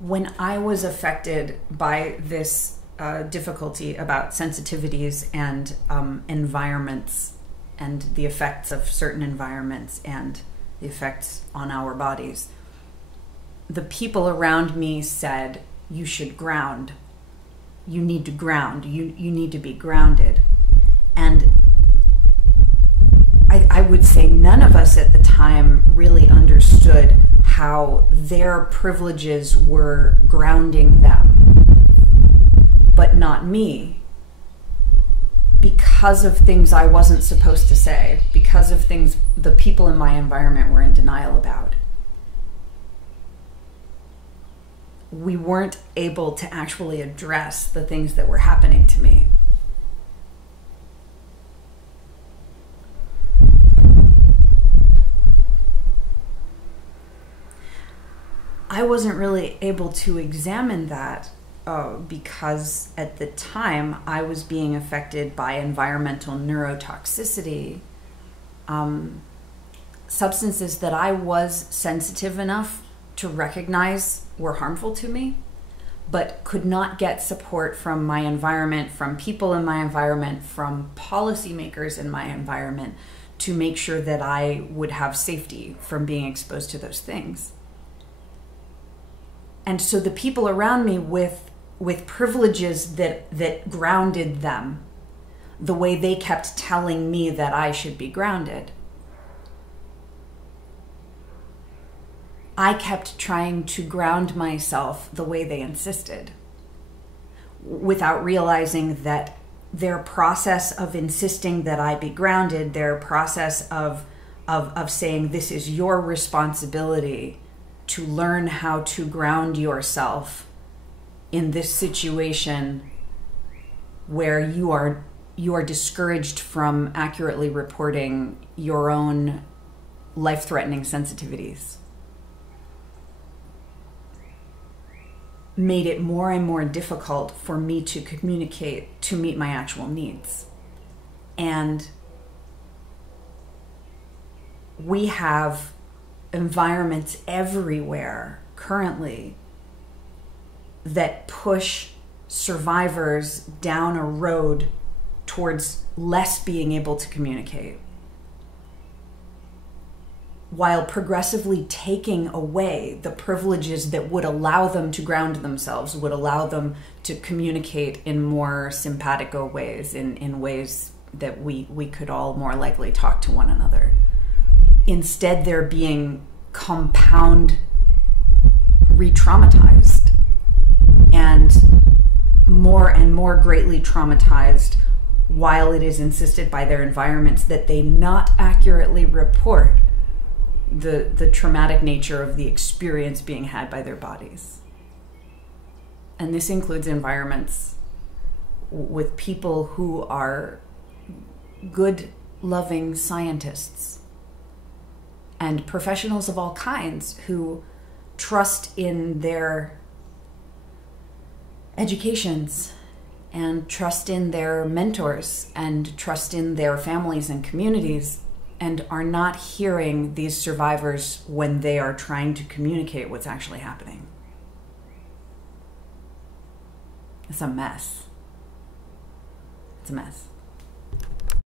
When I was affected by this difficulty about sensitivities and environments and the effects of certain environments and the effects on our bodies, the people around me said, you should ground. You need to ground. You need to be grounded. And I would say none of us at the time really understood how their privileges were grounding them, but not me, because of things I wasn't supposed to say, because of things the people in my environment were in denial about. We weren't able to actually address the things that were happening to me. I wasn't really able to examine that because at the time I was being affected by environmental neurotoxicity, substances that I was sensitive enough to recognize were harmful to me, but could not get support from my environment, from people in my environment, from policymakers in my environment to make sure that I would have safety from being exposed to those things. And so the people around me with privileges that grounded them, the way they kept telling me that I should be grounded, I kept trying to ground myself the way they insisted, without realizing that their process of insisting that I be grounded, their process of saying this is your responsibility to learn how to ground yourself in this situation where you are discouraged from accurately reporting your own life-threatening sensitivities, made it more and more difficult for me to communicate to meet my actual needs. And we have environments everywhere currently that push survivors down a road towards less being able to communicate, while progressively taking away the privileges that would allow them to ground themselves, would allow them to communicate in more simpatico ways, in ways that we could all more likely talk to one another. Instead, they're being compound re-traumatized and more greatly traumatized, while it is insisted by their environments that they not accurately report the traumatic nature of the experience being had by their bodies. And this includes environments with people who are good, loving scientists and professionals of all kinds who trust in their educations and trust in their mentors and trust in their families and communities, and are not hearing these survivors when they are trying to communicate what's actually happening. It's a mess. It's a mess.